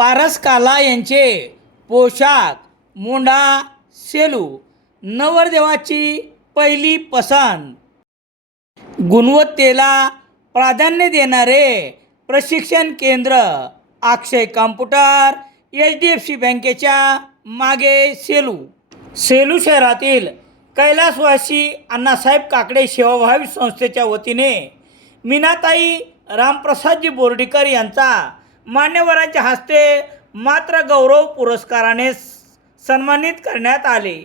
पारस काला यांचे पोशाख मोंढा सेलू नवरदेवाची पहिली पसंत. गुणवत्तेला प्राधान्य देणारे प्रशिक्षण केंद्र अक्षय कॉम्प्युटर HDFC बँकेच्या मागे सेलू. सेलू शहरातील कैलासवासी अण्णासाहेब काकडे सेवाभावी संस्थेच्या वतीने मीनाताई रामप्रसादजी बोर्डीकर यांचा मान्यवरांच्या हस्ते मात्र गौरव पुरस्काराने सन्मानित करण्यात आले.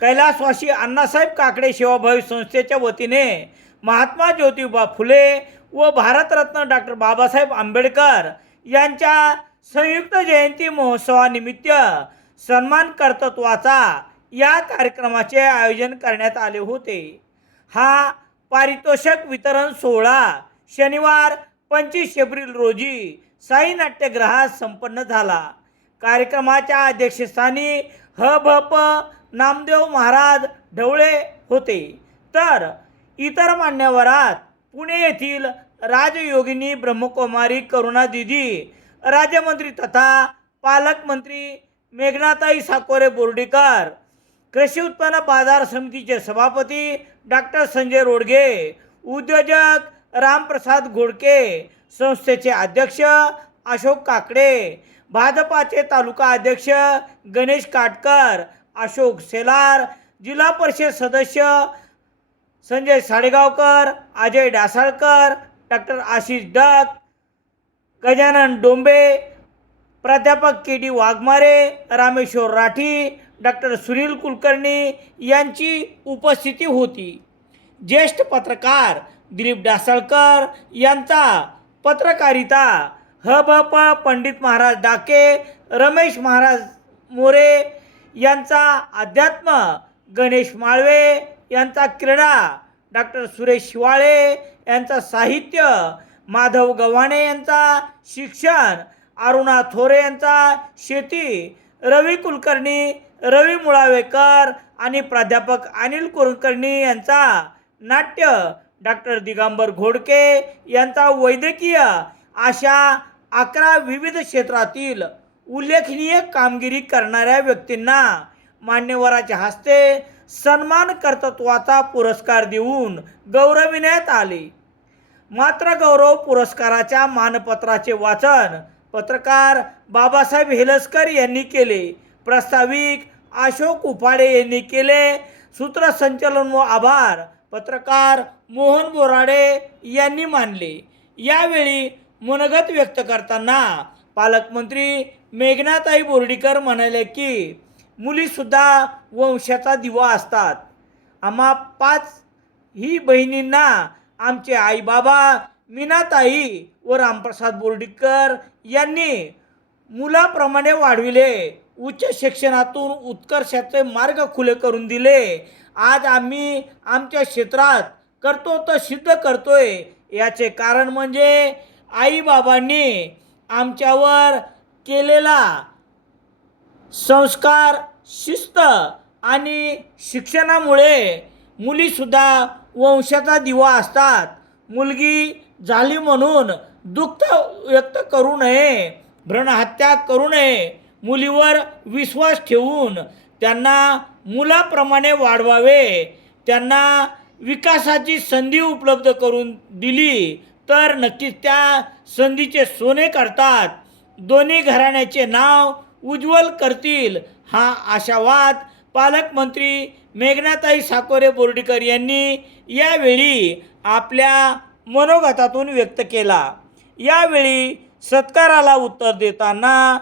कैलासवासी अण्णासाहेब काकडे सेवाभावी संस्थेच्या वतीने महात्मा ज्योतिबा फुले व भारतरत्न डॉक्टर बाबासाहेब आंबेडकर यांच्या संयुक्त जयंती महोत्सवानिमित्त सन्मान कर्तृत्वाचा या कार्यक्रमाचे आयोजन करण्यात आले होते. हा पारितोषिक वितरण सोहळा शनिवार 25 एप्रिल रोजी साई नाट्यगृहात संपन्न झाला. कार्यक्रमाच्या अध्यक्षस्थानी ह.भ.प. नामदेव महाराज ढवळे होते, तर इतर मान्यवरात पुणे येथील राजयोगिनी ब्रह्मकुमारी करुणा दिदी, राज्यमंत्री तथा पालकमंत्री मेघनाताई साकोरे बोर्डीकर, कृषी उत्पन्न बाजार समितीचे सभापती डॉक्टर संजय रोडगे, उद्योजक रामप्रसाद घोडके, संस्थेचे अध्यक्ष अशोक काकडे, भाजपाचे तालुका अध्यक्ष गणेश काटकर, अशोक सेलार, जिल्हा परिषद सदस्य संजय साडेगावकर, अजय डासाळकर, डॉक्टर आशिष डक, गजानन डोंबे, प्राध्यापक के.डी. वाघमारे, रामेश्वर राठी, डॉक्टर सुनील कुलकर्णी यांची उपस्थिती होती. ज्येष्ठ पत्रकार दिलीप डासाळकर यांचा पत्रकारिता, ह.भ.प. पंडित महाराज डाके, रमेश महाराज मोरे यांचा अध्यात्म, गणेश माळवे यांचा क्रीडा, डॉक्टर सुरेश शिवाळे यांचा साहित्य, माधव गव्हाणे यांचा शिक्षण, अरुणा थोरे यांचा शेती, रवी कुलकर्णी, रवी मुळावेकर आणि प्राध्यापक अनिल कुलकर्णी यांचा नाट्य, डॉक्टर दिगंबर घोडके यांचा वैद्यकीय अशा 11 विविध क्षेत्रातील उल्लेखनीय कामगिरी करणाऱ्या व्यक्तींना मान्यवराच्या हस्ते सन्मान कर्तृत्वाचा पुरस्कार देऊन गौरविण्यात आले. मात्र गौरव पुरस्काराच्या मानपत्राचे वाचन पत्रकार बाबासाहेब हेलसकर यांनी केले. प्रास्ताविक अशोक उफाडे यांनी केले. सूत्रसंचालन व आभार पत्रकार मोहन बोराडे यांनी मानले. यावेळी मनोगत व्यक्त करताना पालकमंत्री मेघनाताई बोर्डीकर म्हणाले की मुलीसुद्धा वंशाचा दिवा असतात. आम्हा 5 ही बहिणींना आमचे आई बाबा मीनाताई व रामप्रसाद बोर्डीकर यांनी मुलाप्रमाणे वाढविले. उच्च शिक्षणातून उत्कर्षाचे मार्ग खुले करून दिले. आज आम्ही आमच्या क्षेत्रात कर्तृत्व सिद्ध करतोय. याचे कारण म्हणजे आईबाबांनी आमच्यावर केलेला संस्कार, शिस्त आणि शिक्षणामुळे मुलीसुद्धा वंशाचा दिवा असतात. मुलगी झाली म्हणून दुःख व्यक्त करू नये, भ्रूणहत्या करू नये. मुलीवर विश्वास ठेवून त्यांना मुलाप्रमाणे वाढवावे. त्यांना विकासाची संधी उपलब्ध करून दिली तर नक्कीच त्या संधीचे सोने करतात. दोन्ही घराण्याचे नाव उज्ज्वल करतील, हा आशावाद पालकमंत्री मेघनाताई साकोरे बोर्डीकर यांनी यावेळी आपल्या मनोगतातून व्यक्त केला. यावेळी सत्काराला उत्तर देताना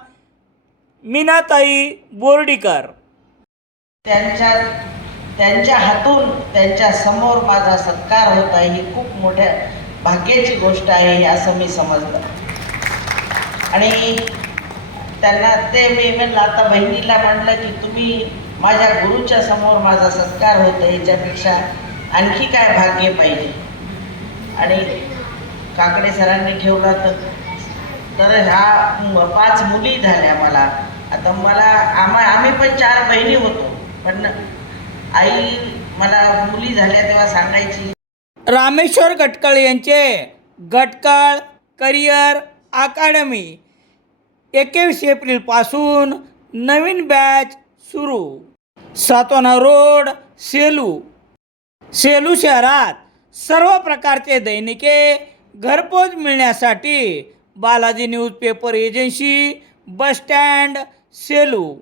मीनाताई बोर्डीकर, त्यांच्या हातून त्यांच्या समोर माझा सत्कार होत आहे ही खूप मोठ्या भाग्याची गोष्ट आहे असं मी समजलं. आणि त्यांना ते मी म्हणलं, आता बहिणीला म्हटलं की तुम्ही माझ्या गुरुच्या समोर माझा सत्कार होत आहे, याच्यापेक्षा आणखी काय भाग्य पाहिजे. आणि काकडे सरांनी ठेवला तर ह्या 5 मुली झाल्या मला. आता मला आम्ही पण 4 बहिणी होतो, पण आई मला मुली झाल्या तेव्हा सांगायची. रामेश्वर गटकळ यांचे गटकळ करिअर अकादमी 21 एप्रिलपासून नवीन बॅच सुरू. सातवाना रोड, सेलू. सेलू शहरात सर्व प्रकारचे दैनिके घरपोच मिळण्यासाठी Balaji newspaper agency, bus stand, Selu.